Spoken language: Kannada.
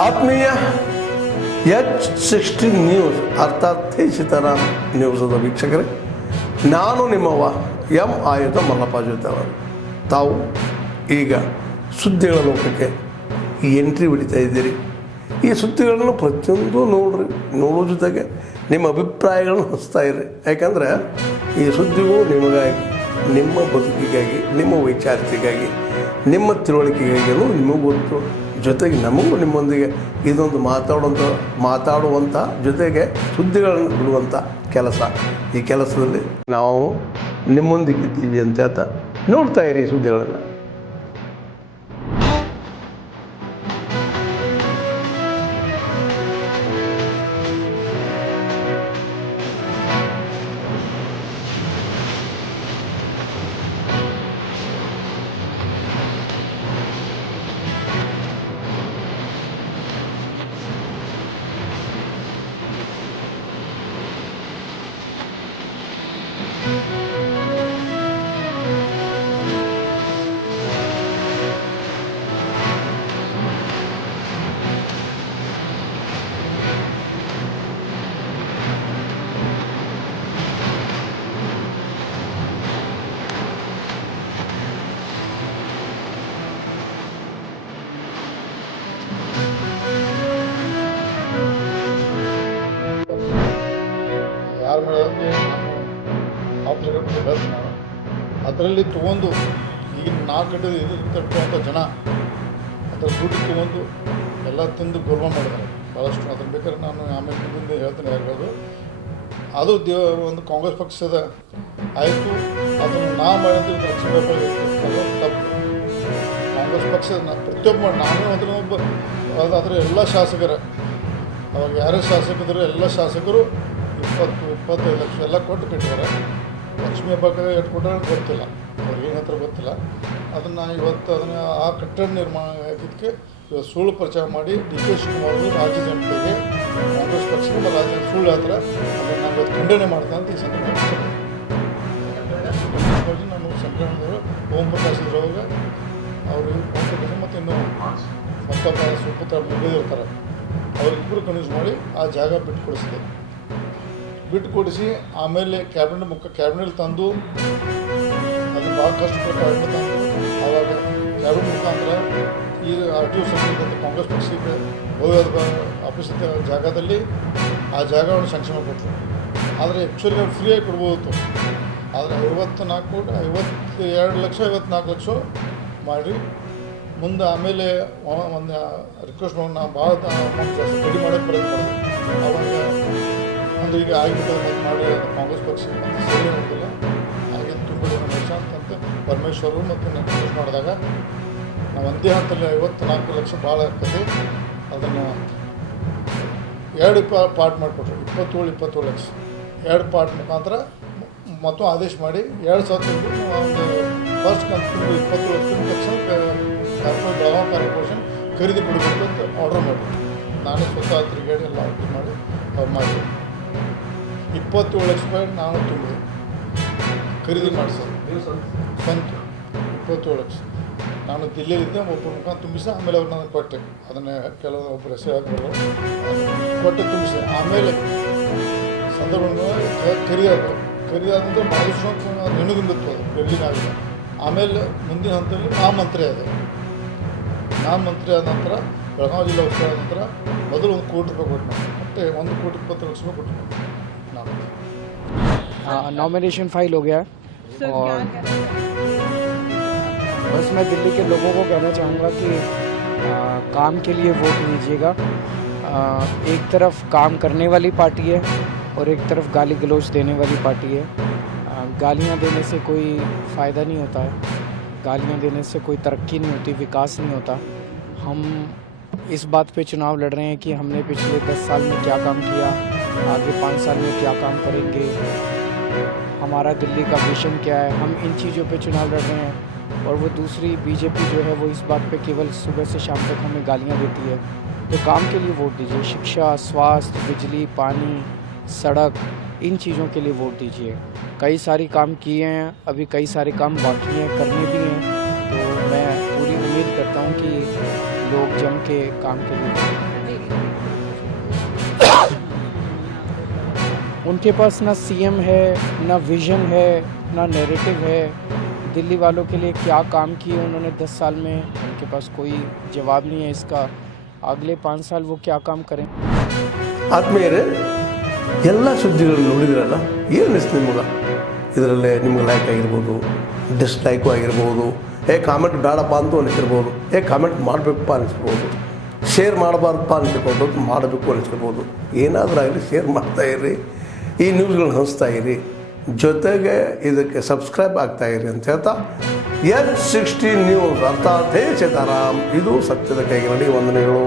ಆತ್ಮೀಯ H60 ನ್ಯೂಸ್ ಅರ್ಥಾತ್ ಸೀತಾರಾಮ್ ನ್ಯೂಸದ ವೀಕ್ಷಕರೇ, ನಾನು ನಿಮ್ಮವ ಎಂ ಆಯುಧ ಮಲ್ಲಪ್ಪ ಜೊತೆವರು. ತಾವು ಈಗ ಸುದ್ದಿಗಳ ಲೋಕಕ್ಕೆ ಎಂಟ್ರಿ ಹೊಡಿತಾ ಇದ್ದೀರಿ. ಈ ಸುದ್ದಿಗಳನ್ನು ಪ್ರತಿಯೊಂದು ನೋಡೋ ಜೊತೆಗೆ ನಿಮ್ಮ ಅಭಿಪ್ರಾಯಗಳನ್ನು ಹಂಚ್ತಾ ಇರಿ. ಯಾಕಂದರೆ ಈ ಸುದ್ದಿಗಳು ನಿಮಗಾಗಿ, ನಿಮ್ಮ ಬದುಕಿಗಾಗಿ, ನಿಮ್ಮ ವೈಚಾರಿಕೆಗಾಗಿ, ನಿಮ್ಮ ತಿಳುವಳಿಕೆಗಾಗಿಯೂ ನಿಮಗೂ ಗೊತ್ತು. ಜೊತೆಗೆ ನಮಗೂ ನಿಮ್ಮೊಂದಿಗೆ ಇದೊಂದು ಮಾತಾಡುವಂಥ ಜೊತೆಗೆ ಸುದ್ದಿಗಳನ್ನು ಬಿಡುವಂಥ ಕೆಲಸ. ಈ ಕೆಲಸದಲ್ಲಿ ನಾವು ನಿಮ್ಮೊಂದಿಗೆ ಇದ್ದೀವಿ ಅಂತ ಹೇಳ್ತಾ ನೋಡ್ತಾ ಇರಿ ಸುದ್ದಿಗಳನ್ನು. ಅದರಲ್ಲಿ ತೊಗೊಂಡು ಈಗಿನ 4 ಗಂಟೆ ಇದನ್ನು ತಟ್ಟುವಂಥ ಜನ ಅದರ ದುಡ್ಡು ತೊಗೊಂಡು ಎಲ್ಲ ತಿಂದು ಗೋಲ್ಮ ಮಾಡಿದ್ದಾರೆ ಭಾಳಷ್ಟು. ಅದನ್ನು ಬೇಕಾದ್ರೆ ನಾನು ಆಮೇಲೆ ಮುಂದೆ ಹೇಳ್ತೇನೆ ಯಾರಿಗಾದ್ರು. ಅದು ಒಂದು ಕಾಂಗ್ರೆಸ್ ಪಕ್ಷದ ಆಯಿತು, ಅದನ್ನು ನಾವು ಮಾಡಿದ್ದು ಲಕ್ಷ್ಮೀ ತಪ್ಪು. ಕಾಂಗ್ರೆಸ್ ಪಕ್ಷದ ಪ್ರತಿಯೊಬ್ಬ ನಾನೇ ಒಬ್ಬ ಅದರ ಎಲ್ಲ ಶಾಸಕರ ಅವಾಗ ಯಾರೇ ಶಾಸಕರು ಎಲ್ಲ ಶಾಸಕರು 20-25 ಲಕ್ಷ ಎಲ್ಲ ಕೊಟ್ಟು ಕಟ್ಟಿದ್ದಾರೆ. ಲಕ್ಷ್ಮೀ ಹಬ್ಬಕ್ಕೆ ಎಷ್ಟು ಕೊಟ್ಟರೆ ಗೊತ್ತಿಲ್ಲ, ಅವ್ರಿಗೆ ಏನು ಹತ್ರ ಗೊತ್ತಿಲ್ಲ. ಅದನ್ನು ಇವತ್ತು ಆ ಕಟ್ಟಡ ನಿರ್ಮಾಣ ಆಗಿದ್ದಕ್ಕೆ ಇವತ್ತು ಸುಳ್ಳು ಪ್ರಚಾರ ಮಾಡಿ DK ಶಿವಕುಮಾರ್ ರಾಜ್ಯ ಜನತೆಗೆ ಕಾಂಗ್ರೆಸ್ ಪಕ್ಷದ ರಾಜ್ಯ ಸುಳ್ಳು ಹತ್ರ ಅದನ್ನು ನಾವು ಇವತ್ತು ಖಂಡನೆ ಮಾಡ್ತಾ ಅಂತ ಈ ಸಂದರ್ಭದಲ್ಲಿ ನಾನು ಸಂಕ್ರಮಣದವರು ಓಂ ಪ್ರಕಾಶ್ ಇದ್ರವಾಗ ಅವರು ಓಂ ಪ್ರಕಾಶ್ ಮತ್ತು ಇನ್ನೂ ಮತ್ತೊಬ್ಬ ಸುಪುತ್ರ ಮುಗಿದಿರ್ತಾರೆ, ಅವರಿಬ್ಬರು ಕನ್ವಿನ್ಸ್ ಮಾಡಿ ಆ ಜಾಗ ಬಿಟ್ಟುಕೊಡಿಸಿ ಆಮೇಲೆ ಕ್ಯಾಬಿನೆಟ್ ತಂದು ಅಲ್ಲಿ ಭಾಳ ಕಷ್ಟಪಟ್ಟು ಕ್ಯಾಬಿನೆಟ್ ತಂದು ಆವಾಗ ಕ್ಯಾಬಿನೆಟ್ ಮುಖಾಂತರ ಈಗ RTO ಸಂಘಟನೆ ಕಾಂಗ್ರೆಸ್ ಪಕ್ಷಕ್ಕೆ ಭವ್ಯದ ಆಫೀಸ್ ಜಾಗದಲ್ಲಿ ಆ ಜಾಗವನ್ನು ಸಂಕ್ಷೇಮ ಕೊಟ್ಟರು. ಆದರೆ ಆ್ಯಕ್ಚುಲಿ ಅವ್ರು ಫ್ರೀಯಾಗಿ ಕೊಡ್ಬೋದಿತ್ತು. ಆದರೆ 52 ಲಕ್ಷ ಮಾಡಿ ಮುಂದೆ ಆಮೇಲೆ ಒಂದು ರಿಕ್ವೆಸ್ಟ್ ಮಾಡಿ ನಾವು ಭಾಳ ಅಮೌಂಟ್ ಜಾಸ್ತಿ ರೆಡಿ ಮಾಡೋಕ್ಕೆ ಪ್ರಯತ್ನ ಮಾಡಿದ್ವಿ. ಆವಾಗ ಒಂದು ಈಗ ಆಗಿಬಿಟ್ಟು ಮಾಡಿ ಕಾಂಗ್ರೆಸ್ ಪಕ್ಷ ಮತ್ತು ಸರಿ ಹೋಗಿಲ್ಲ ಹಾಗೆ ತುಂಬ ವರ್ಷ ಅಂತಂತ ಪರಮೇಶ್ವರು ಮತ್ತು ನಾನು ರಿಕ್ವೆಸ್ಟ್ ಮಾಡಿದಾಗ ನಾವು ಒಂದೇ ಹಂತಲ್ಲಿ 54 ಲಕ್ಷ ಭಾಳ ಆಗ್ತದೆ. ಅದನ್ನು 2 ಪಾರ್ಟ್ ಮಾಡಿಕೊಟ್ರು, 27 ಲಕ್ಷ 2 ಪಾರ್ಟ್ ಮುಖಾಂತರ ಮತ್ತು ಆದೇಶ ಮಾಡಿ 2000 ಒಂದು ಫಸ್ಟ್ ಕಂತು 27 ಲಕ್ಷ ಬೆಳಗಾವಿ ಕಾರ್ಪೊರೇಷನ್ ಖರೀದಿ ಕೊಡಬೇಕು ಅಂತ ಆರ್ಡರ್ ಮಾಡಿ ನಾನೇ ಸ್ವತಃ ತಿರುಗಾಡಿ ಎಲ್ಲ ಆರ್ಡರ್ ಮಾಡಿ ಅವ್ರು ಮಾಡಿ 27 ಲಕ್ಷ ರೂಪಾಯಿ ನಾನು ತುಂಬಿದೆ, ಖರೀದಿ ಮಾಡಿಸೋದು ಸ್ವಂತ 27 ಲಕ್ಷ. ನಾನು ದಿಲ್ಲಿಯಲ್ಲಿದ್ದೆ, ಒಬ್ಬರ ಮುಖಾಂತರ ತುಂಬಿಸಿ ಆಮೇಲೆ ಅವ್ರು ನನಗೆ ಕೊಟ್ಟೆ. ಅದನ್ನು ಕೆಲವು ಒಬ್ಬರು ಹೆಸರು ಹಾಕಿದ್ರು ಕೊಟ್ಟೆ ತುಂಬಿಸಿ. ಆಮೇಲೆ ಸಂದರ್ಭ ಖರೀದಾದಂದ್ರೆ ಭಾಳಷ್ಟು ನೆನಗುಂಬಿತ್ತು, ಅದು ಬೆಳ್ಳಿನ ಆಗಿಲ್ಲ. ಆಮೇಲೆ ಮುಂದಿನ ಹಂತದಲ್ಲಿ ನಾನು ಮಂತ್ರಿ ಆದ ನಂತರ ಬೆಳಗಾವಿ ಜಿಲ್ಲಾ ಉತ್ಸವ ಆದ ನಂತರ ಮೊದಲು 1 ಕೋಟಿ ರೂಪಾಯಿ ಕೊಟ್ಟು ಮತ್ತೆ 1,20,00,000 ರೂಪಾಯಿ ಕೊಟ್ಟು ನಾನು नॉमिनेशन फाइल हो गया है। और बस मैं दिल्ली के लोगों को कहना चाहूँगा कि काम के लिए वोट दीजिएगा। एक तरफ काम करने वाली पार्टी है और एक तरफ गाली गलौज देने वाली पार्टी है। गालियाँ देने से कोई फ़ायदा नहीं होता है, गालियाँ देने से कोई तरक्की नहीं होती, विकास नहीं होता। हम इस बात पे चुनाव लड़ रहे हैं कि हमने पिछले 10 साल में क्या काम किया, आगे 5 साल में क्या काम करेंगे, हमारा दिल्ली का विजन क्या है। हम इन चीज़ों पे चुनाव लड़ रहे हैं। और वो दूसरी बीजेपी जो है वो इस बात पे केवल सुबह से शाम तक हमें गालियाँ देती है। तो काम के लिए वोट दीजिए, शिक्षा, स्वास्थ्य, बिजली, पानी, सड़क, इन चीज़ों के लिए वोट दीजिए। कई सारे काम किए हैं, अभी कई सारे काम बाकी हैं, करने भी हैं। तो मैं पूरी उम्मीद करता हूँ कि लोग जम के काम के लिए उनके पास ना सीएम है, ना विजन है, ना नैरेटिव है। दिल्ली वालों के लिए क्या काम किए उन्होंने 10 साल में, उनके पास कोई जवाब नहीं है इसका। अगले 5 साल वो क्या काम करें। ಆದ್ಮೇಲೆ ಎಲ್ಲ ಸುದ್ದಿಗಳನ್ನು ನೋಡಿದ್ರಲ್ಲ, ಏನು ಅನಿಸ್ತು ನಿಮಗೆ? ಇದರಲ್ಲೇ ನಿಮ್ಗೆ ಲೈಕ್ ಆಗಿರ್ಬೋದು, ಡಿಸ್ಲೈಕು ಆಗಿರ್ಬೋದು, ಕಾಮೆಂಟ್ ಬೇಡಪ್ಪ ಅಂತೂ ಅನಿಸಿರ್ಬೋದು, ಕಾಮೆಂಟ್ ಮಾಡಬೇಕಪ್ಪ ಅನಿಸಿರ್ಬೋದು, ಶೇರ್ ಮಾಡಬಾರ್ದಪ್ಪ ಅನಿಸಿರ್ಬೋದು, ಮಾಡಬೇಕು ಅನಿಸಿರ್ಬೋದು. ಏನಾದರೂ ಆಗಲಿ ಶೇರ್ ಮಾಡ್ತಾಯಿರಿ, ಈ ನ್ಯೂಸ್ಗಳನ್ನ ಹಂಚ್ತಾ ಇರಿ, ಜೊತೆಗೆ ಇದಕ್ಕೆ ಸಬ್ಸ್ಕ್ರೈಬ್ ಆಗ್ತಾಯಿರಿ ಅಂತ ಹೇಳ್ತಾ H16 ನ್ಯೂಸ್ ಅರ್ಥಾತ್ ಹೇ ಸೀತಾರಾಮ್, ಇದು ಸತ್ಯದ ಕೈಗೆ ನಡಿ ವಂದನೆಗಳು.